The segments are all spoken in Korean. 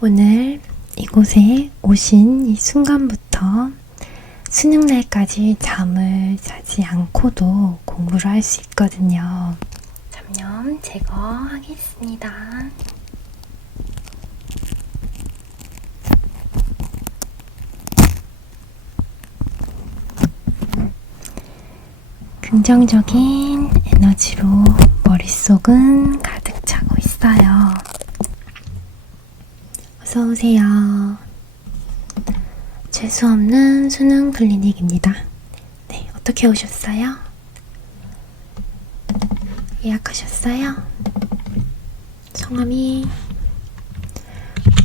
오늘 이곳에 오신 이 순간부터 수능날까지 잠을 자지 않고도 공부를 할 수 있거든요. 잡념 제거하겠습니다. 긍정적인 에너지로 머릿속은 가득 차고 있어요. 어서오세요. 재수없는 수능 클리닉입니다. 네, 어떻게 오셨어요? 예약하셨어요? 성함이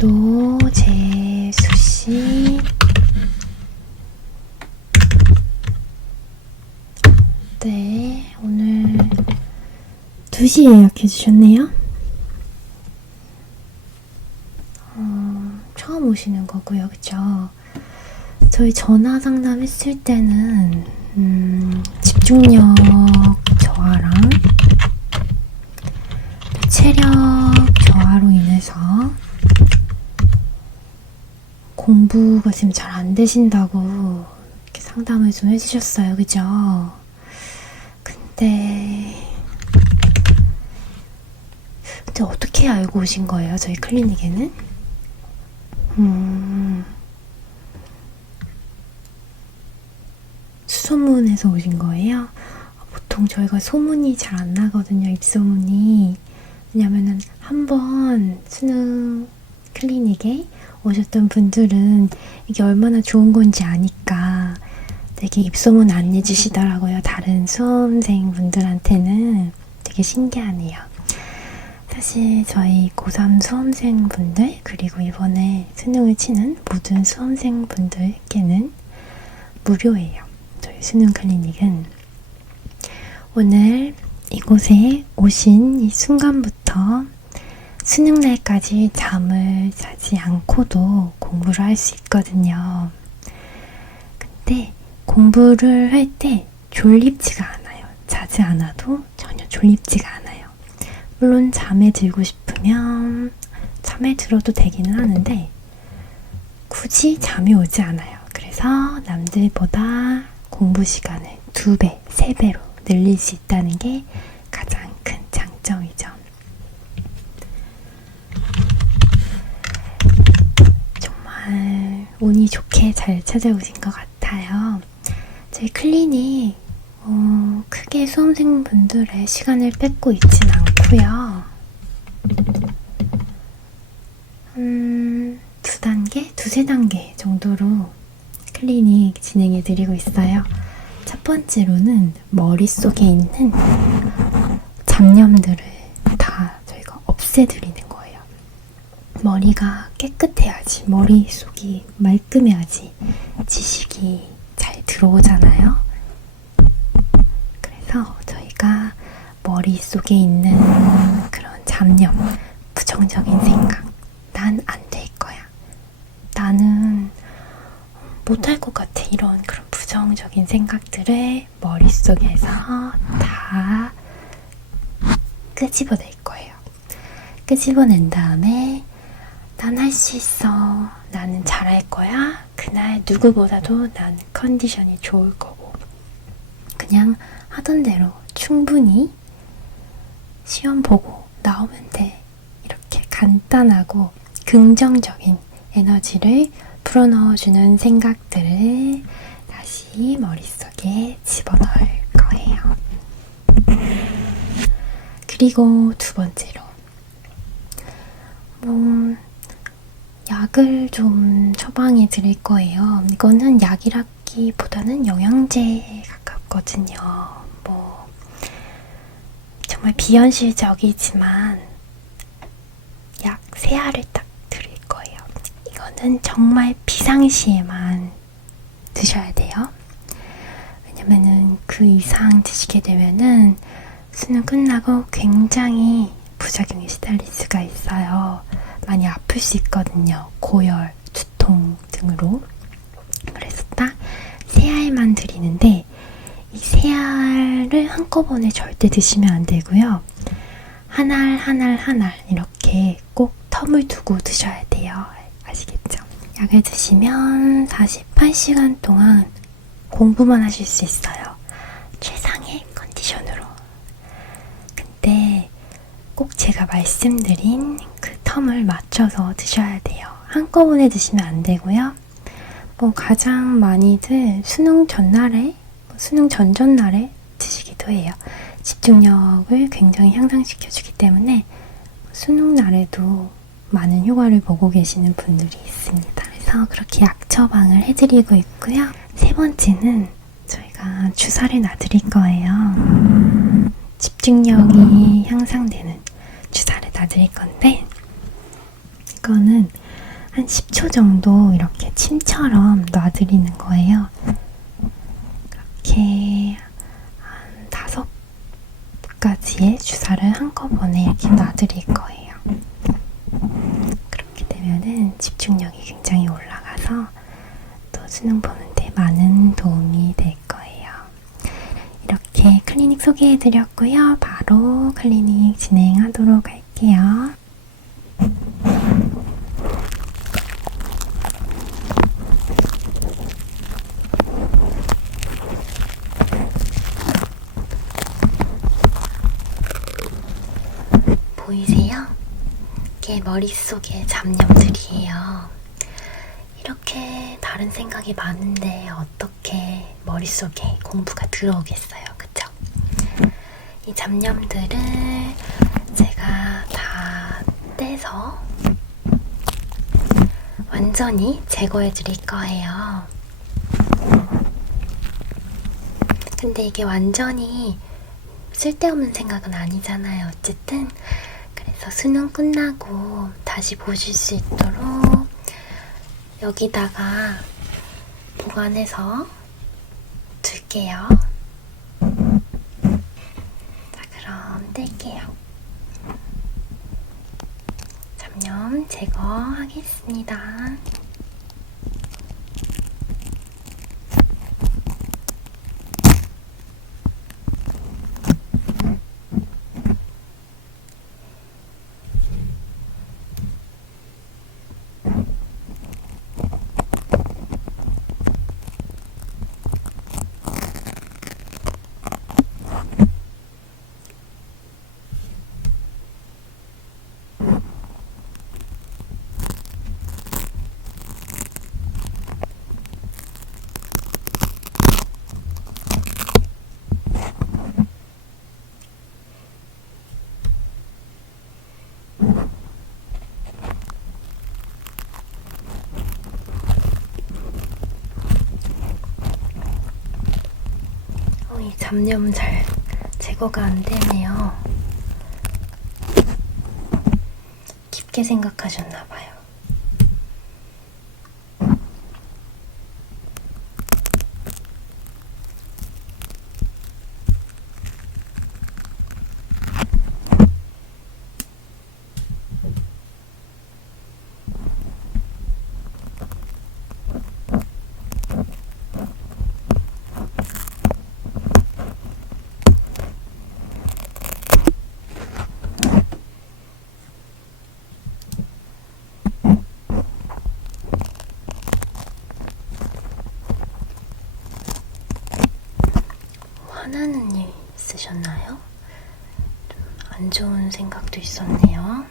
노재수씨. 네, 오늘 2시 예약해 주셨네요. 처음 오시는 거고요, 그쵸? 저희 전화 상담했을 때는 집중력 저하랑 체력 저하로 인해서 공부가 지금 잘 안 되신다고 이렇게 상담을 좀 해주셨어요, 그죠? 근데 어떻게 알고 오신 거예요, 저희 클리닉에는? 수소문에서 오신 거예요? 보통 저희가 소문이 잘 안 나거든요, 입소문이. 왜냐면은 한번 수능 클리닉에 오셨던 분들은 이게 얼마나 좋은 건지 아니까 되게 입소문 안 내주시더라고요. 다른 수험생분들한테는 되게 신기하네요. 사실 저희 고3 수험생분들 그리고 이번에 수능을 치는 모든 수험생분들께는 무료예요. 저희 수능 클리닉은. 오늘 이곳에 오신 이 순간부터 수능날까지 잠을 자지 않고도 공부를 할 수 있거든요. 근데 공부를 할 때 졸립지가 않아요. 자지 않아도 전혀 졸립지가 않아요. 물론 잠에 들고 싶으면 잠에 들어도 되기는 하는데 굳이 잠이 오지 않아요. 그래서 남들보다 공부 시간을 2배, 3배로 늘릴 수 있다는 게 가장 큰 장점이죠. 정말 운이 좋게 잘 찾아오신 것 같아요. 저희 클리닉 크게 수험생분들의 시간을 뺏고 있진 않고요. 2단계? 2-3단계 정도로 클리닉 진행해 드리고 있어요. 첫 번째로는 머릿속에 있는 잡념들을 다 저희가 없애드리는 거예요. 머리가 깨끗해야지, 머릿속이 말끔해야지 지식이 잘 들어오잖아요. 그래서 저희가 머릿속에 있는 그런 잡념, 부정적인 생각, 난 안 될 거야, 나는 못할 것 같아, 이런 그런 부정적인 생각들을 머릿속에서 다 끄집어낼 거예요. 끄집어낸 다음에 난 할 수 있어, 나는 잘할 거야, 그날 누구보다도 난 컨디션이 좋을 거고, 그냥 하던 대로 충분히 시험 보고 나오면 돼, 이렇게 간단하고 긍정적인 에너지를 불어넣어주는 생각들을 다시 머릿속에 집어넣을 거예요. 그리고 2번째로 약을 좀 처방해 드릴 거예요. 이거는 약이라기보다는 영양제에 가깝거든요. 정말 비현실적이지만 약 3알을 딱 드릴 거예요. 이거는 정말 비상시에만 드셔야 돼요. 왜냐면은 그 이상 드시게 되면은 수능 끝나고 굉장히 부작용에 시달릴 수가 있어요. 많이 아플 수 있거든요. 고열, 두통 등으로. 그래서 딱 3알만 드리는데 이 3알을 한꺼번에 절대 드시면 안 되고요. 한 알 한 알 한 알 이렇게 꼭 텀을 두고 드셔야 돼요. 돼요. 아시겠죠? 약을 드시면 48시간 동안 공부만 하실 수 있어요. 최상의 컨디션으로. 근데 꼭 제가 말씀드린 그 텀을 맞춰서 드셔야 돼요. 한꺼번에 드시면 안 되고요. 가장 많이들 수능 전날에, 수능 전전날에 드시기도 해요. 집중력을 굉장히 향상시켜주기 때문에 수능 날에도 많은 효과를 보고 계시는 분들이 있습니다. 그래서 그렇게 약 처방을 해드리고 있고요. 세 번째는 저희가 주사를 놔드릴 거예요. 집중력이 향상되는 주사를 놔드릴 건데, 이거는 한 10초 정도 이렇게 침처럼 놔드리는 거예요. 이렇게 한 5가지의 주사를 한꺼번에 이렇게 놔드릴 거예요. 그렇게 되면은 집중력이 굉장히 올라가서 또 수능 보는데 많은 도움이 될 거예요. 이렇게 클리닉 소개해드렸고요. 바로 클리닉 진행하도록 할게요. 보이세요? 이게 머릿속의 잡념들이에요. 이렇게 다른 생각이 많은데 어떻게 머릿속에 공부가 들어오겠어요, 그쵸? 이 잡념들을 제가 다 떼서 완전히 제거해 드릴 거예요. 근데 이게 완전히 쓸데없는 생각은 아니잖아요, 어쨌든. 그래서 수능 끝나고 다시 보실 수 있도록 여기다가 보관해서 둘게요. 자, 그럼 뗄게요. 잡념 제거하겠습니다. 이 잡념 잘 제거가 안 되네요. 깊게 생각하셨나 봐요. 화나는 일 있으셨나요? 좀 안 좋은 생각도 있었네요.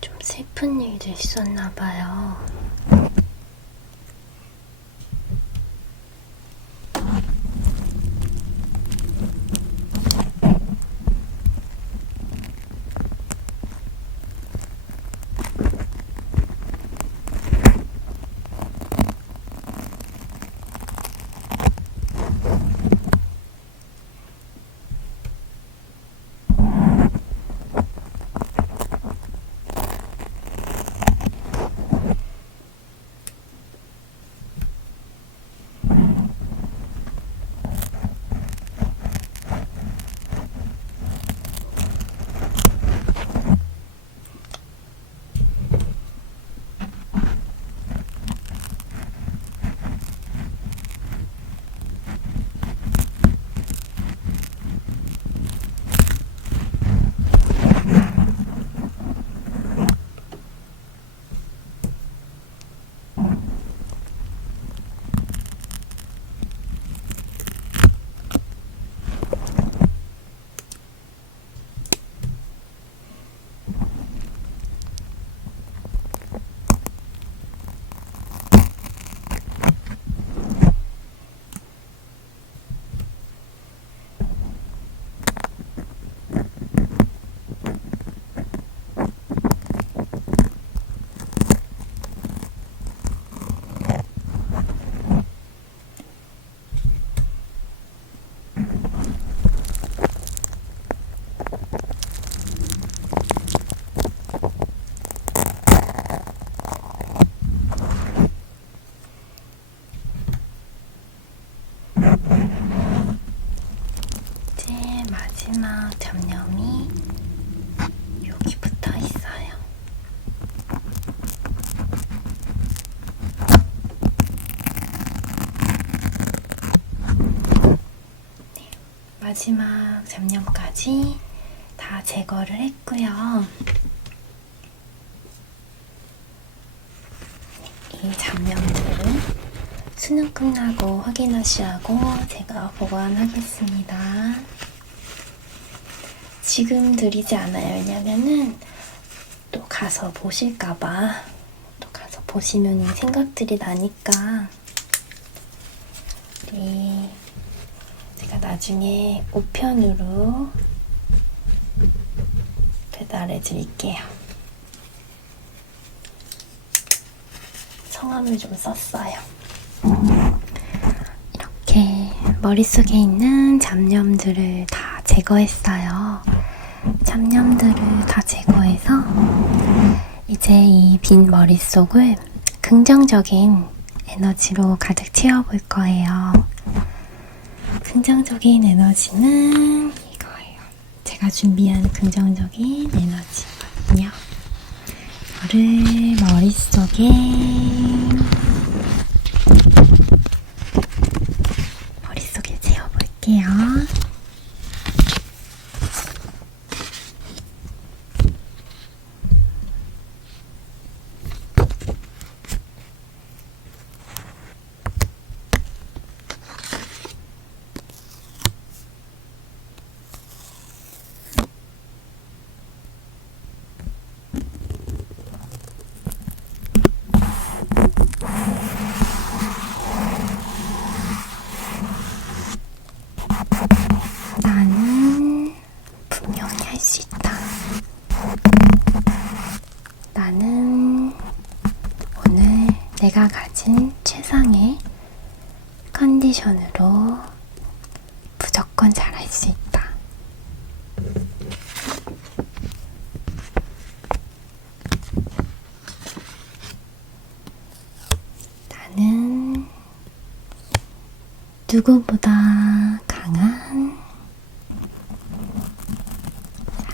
좀 슬픈 일도 있었나 봐요. 잡념이 여기 붙어 있어요. 네, 마지막 잡념까지 다 제거를 했고요. 이 잡념들은 수능 끝나고 확인하시라고 제가 보관하겠습니다. 지금 드리지 않아요. 왜냐면은 또 가서 보실까봐, 또 가서 보시면 이 생각들이 나니까 제가 나중에 우편으로 배달해 드릴게요. 성함을 좀 썼어요. 이렇게 머릿속에 있는 잡념들을 다 제거했어요. 잡념들을 다 제거해서 이제 이 빈 머릿속을 긍정적인 에너지로 가득 채워볼 거예요. 긍정적인 에너지는 이거예요. 제가 준비한 긍정적인 에너지거든요. 이거를 머릿속에 채워볼게요. 나는 분명히 할 수 있다. 나는 오늘 내가 가진 최상의 컨디션으로 무조건 잘할 수 있다. 나는 누구보다 강한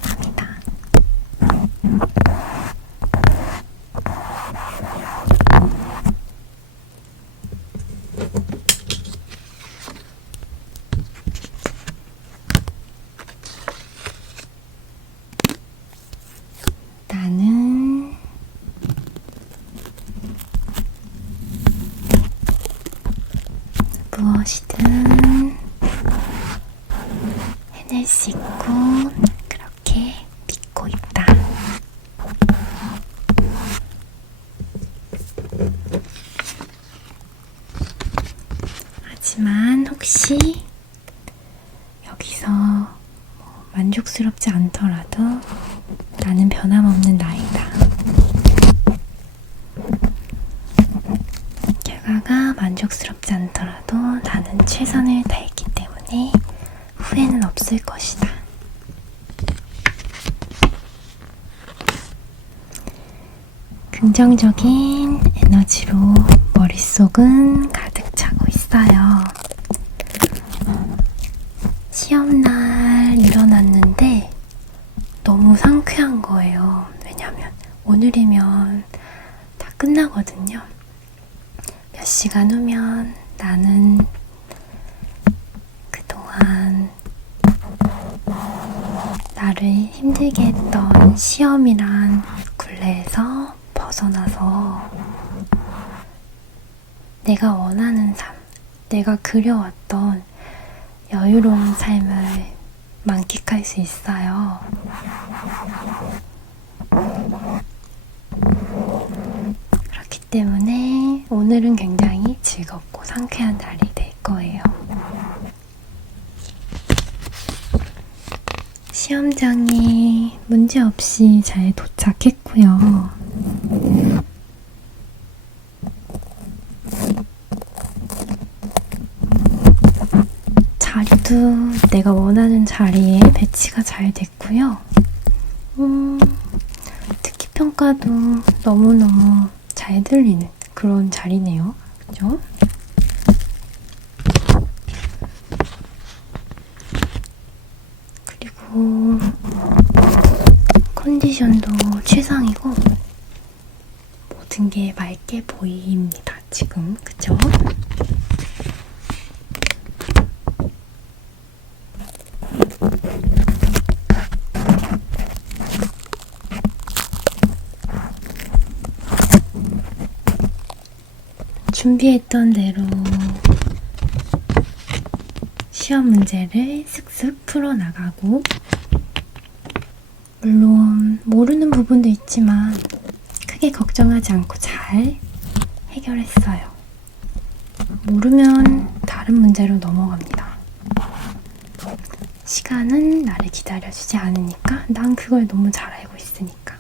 사람이다. 나는 무엇이든 해낼 수 있고 그렇게 믿고 있다. 하지만 혹시 여기서 만족스럽지 않더라도 나는 변함없는 나이다. 결과가 만족스럽지 않더라도 나는 최선을 다했기 때문에 후회는 없을 것이다. 긍정적인 에너지로 머릿속은 가득 차고 있어요. 시험날 일어났는데 너무 상쾌한 거예요. 왜냐면 오늘이면 다 끝나거든요. 몇 시간 후면 나는 그동안 나를 힘들게 했던 시험이란 굴레에서 벗어나서 내가 원하는 삶, 내가 그려왔던 여유로운 삶을 만끽할 수 있어요. 그렇기 때문에 오늘은 굉장히 즐겁고 상쾌한 날이 될 거예요. 시험장에 문제없이 잘 도착했고요. 자리도 내가 원하는 자리에 배치가 잘 됐고요. 특기평가도 너무너무 잘 들리는 그런 자리네요. 그죠? 그리고 컨디션도 최상이고 모든 게 맑게 보입니다. 지금 그쵸? 준비했던 대로 시험 문제를 슥슥 풀어나가고, 물론 모르는 부분도 있지만 크게 걱정하지 않고 잘 해결했어요. 모르면 다른 문제로 넘어갑니다. 시간은 나를 기다려주지 않으니까 난 그걸 너무 잘 알고 있으니까.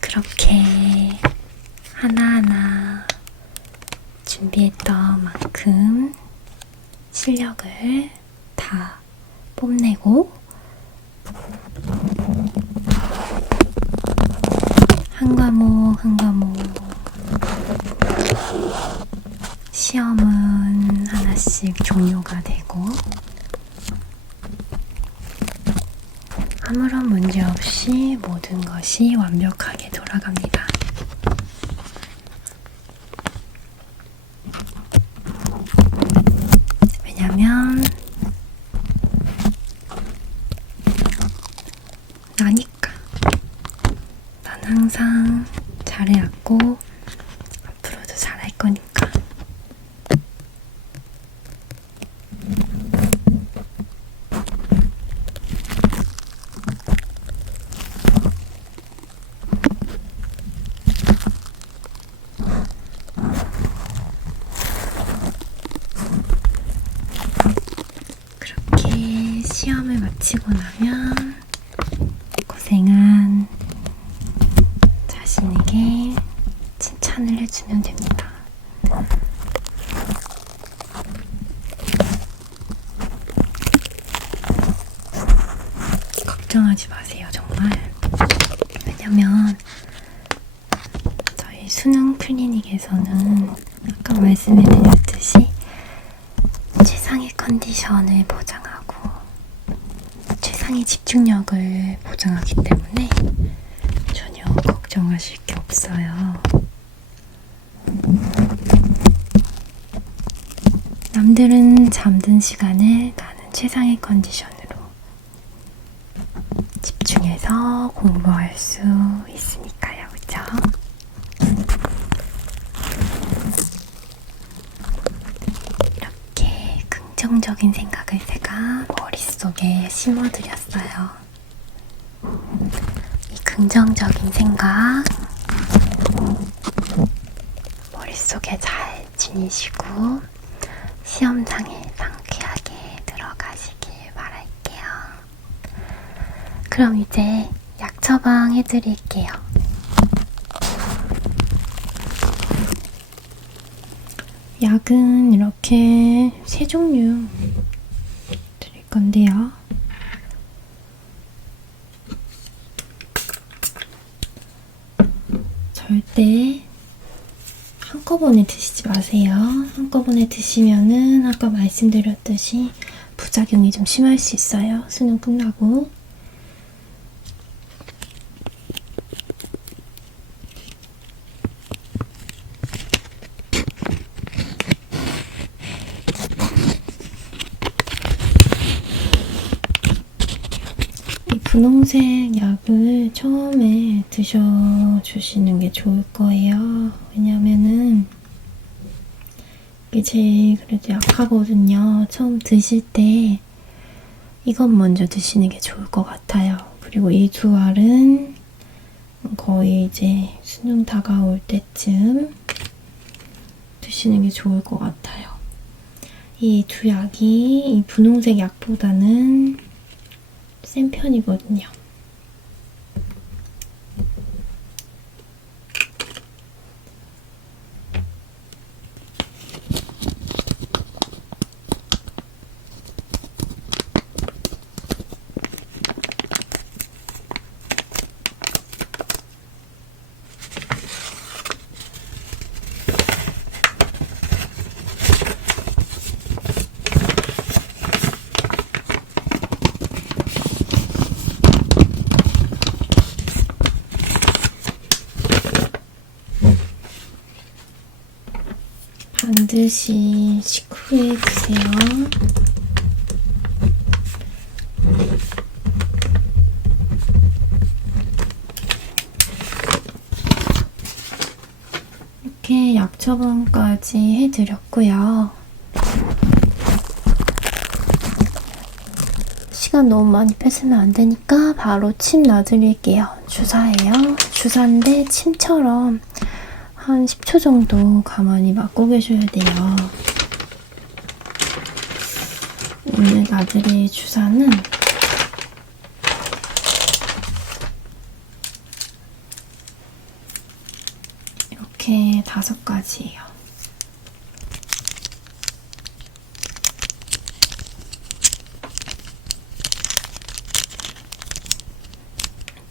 그렇게 하나하나 준비했던 만큼 실력을 다 뽐내고 한 과목 한 과목 시험은 하나씩 종료가 되고 아무런 문제 없이 모든 것이 완벽하게 돌아갑니다. 왜냐면 나니까. 난 항상 잘해왔고 앞으로도 잘할 거니까. 그렇게 시험을 마치고 나면 고생한 자신에게 칭찬을 해주면 됩니다. 걱정하지 마세요, 정말. 왜냐면 저희 수능 클리닉에서는 아까 말씀해드렸듯이 최상의 컨디션을 보장하고 최상의 집중력을 보장하기 때문에 전혀 걱정하실 게 없어요. 남들은 잠든 시간을 나는 최상의 컨디션으로 집중해서 공부할 수 있으니까요. 그쵸? 이렇게 긍정적인 생각을 제가 머릿속에 심어드렸어요. 이 긍정적인 생각 머릿속에 잘 지니시고 시험장에 상쾌하게 들어가시길 바랄게요. 그럼 이제 약 처방 해드릴게요. 약은 이렇게 3종류 드릴 건데요. 절대 한꺼번에 드시지 마세요. 한꺼번에 드시면은 아까 말씀드렸듯이 부작용이 좀 심할 수 있어요. 수능 끝나고. 이 분홍색 약을 처음에 드셔주시는 게 좋을 거예요. 왜냐면은 이게 제일 그래도 약하거든요. 처음 드실 때 이것 먼저 드시는 게 좋을 것 같아요. 그리고 이 두 알은 거의 이제 수능 다가올 때쯤 드시는 게 좋을 것 같아요. 이 두 약이 이 분홍색 약보다는 센 편이거든요. 반드시 식후에 드세요. 이렇게 약 처방까지 해드렸고요. 시간 너무 많이 뺏으면 안 되니까 바로 침 놔드릴게요. 주사예요. 주사인데 침처럼 한 10초 정도 가만히 맞고 계셔야 돼요. 오늘 놔드릴 주사는 이렇게 5가지예요.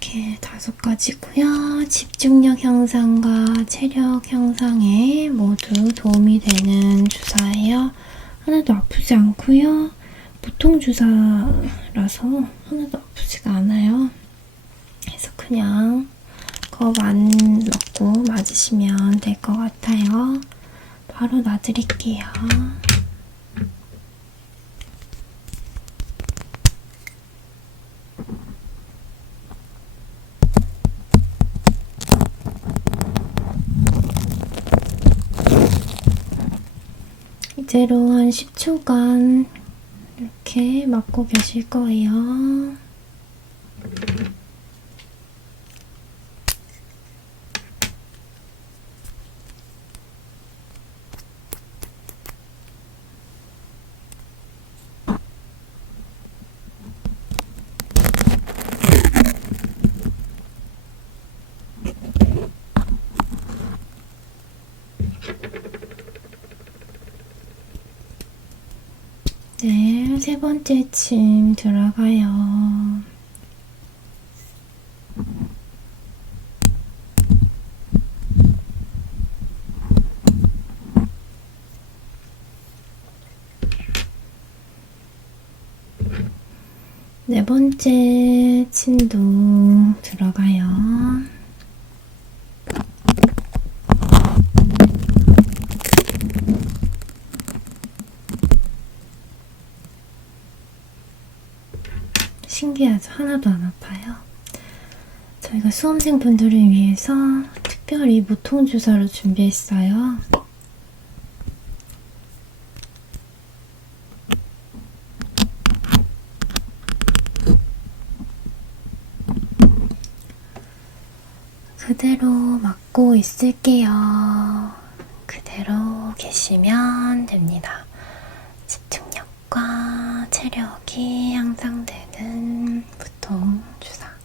이렇게 5가지고요. 집중력 향상과 체력 향상에 모두 도움이 되는 주사예요. 하나도 아프지 않고요. 보통 주사라서 하나도 아프지가 않아요. 그래서 그냥 겁 안 넣고 맞으시면 될 것 같아요. 바로 놔드릴게요. 이대로 한 10초간 이렇게 맞고 계실 거예요. 네, 3번째 침 들어가요. 네 번째 침도 들어가요. 신기하죠? 하나도 안 아파요. 저희가 수험생분들을 위해서 특별히 무통주사로 준비했어요. 그대로 맞고 있을게요. 그대로 계시면 됩니다. 집중력과 체력이 향상되는 무통주사입니다.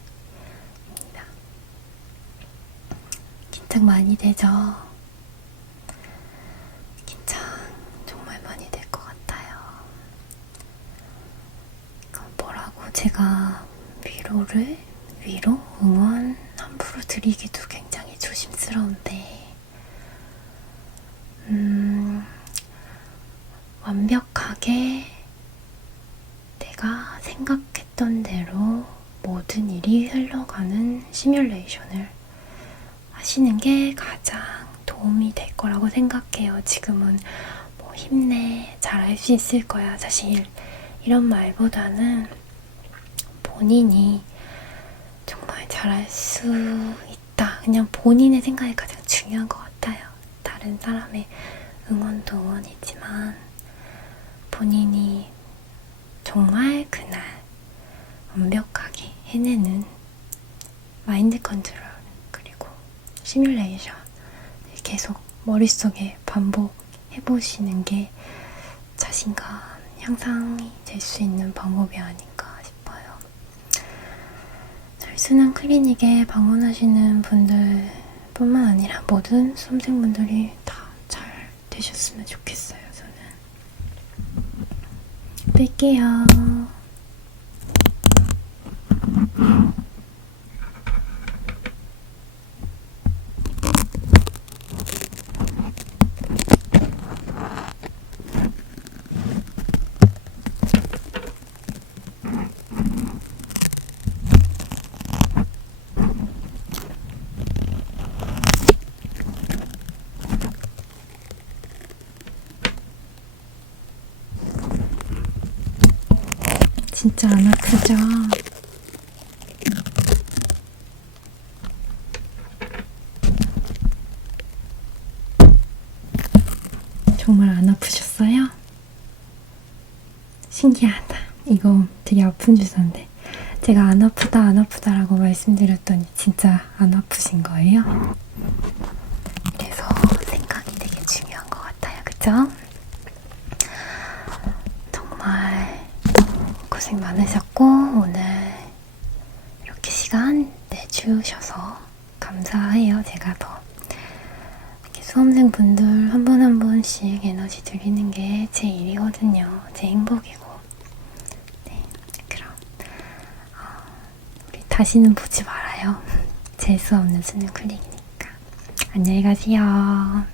긴장 많이 되죠? 긴장 정말 많이 될 것 같아요. 뭐라고 제가 위로 응원 함부로 드리기도 굉장히 조심스러운데 완벽하게 내가 생각했던 대로 모든 일이 흘러가는 시뮬레이션을 하시는 게 가장 도움이 될 거라고 생각해요. 지금은 뭐 힘내, 잘할 수 있을 거야. 사실 이런 말보다는 본인이 정말 잘할 수 있다. 그냥 본인의 생각이 가장 중요한 것 같아요. 다른 사람의 응원도 응원이지만 본인이 정말 그날 완벽하게 해내는 마인드 컨트롤 그리고 시뮬레이션을 계속 머릿속에 반복해보시는 게 자신감 향상이 될 수 있는 방법이 아닌가 싶어요. 수능 클리닉에 방문하시는 분들 뿐만 아니라 모든 수험생분들이 다 잘 되셨으면 좋겠어요. 저는 뺄게요. 진짜 안 아프죠? 정말 안 아프셨어요? 신기하다. 이거 되게 아픈 주사인데 제가 안 아프다 안 아프다라고 말씀드렸더니 진짜 안 아프신 거예요? 그래서 생각이 되게 중요한 것 같아요. 그쵸? 정말 고생 많으셨고 오늘 이렇게 시간 내주셔서 감사해요. 제가 더 이렇게 수험생분들 한 분 한 분씩 에너지 드리는 게 제 일이거든요. 제 행복이고. 네, 그럼 우리 다시는 보지 말아요. 재수 없는 수능 클릭이니까. 안녕히 가세요.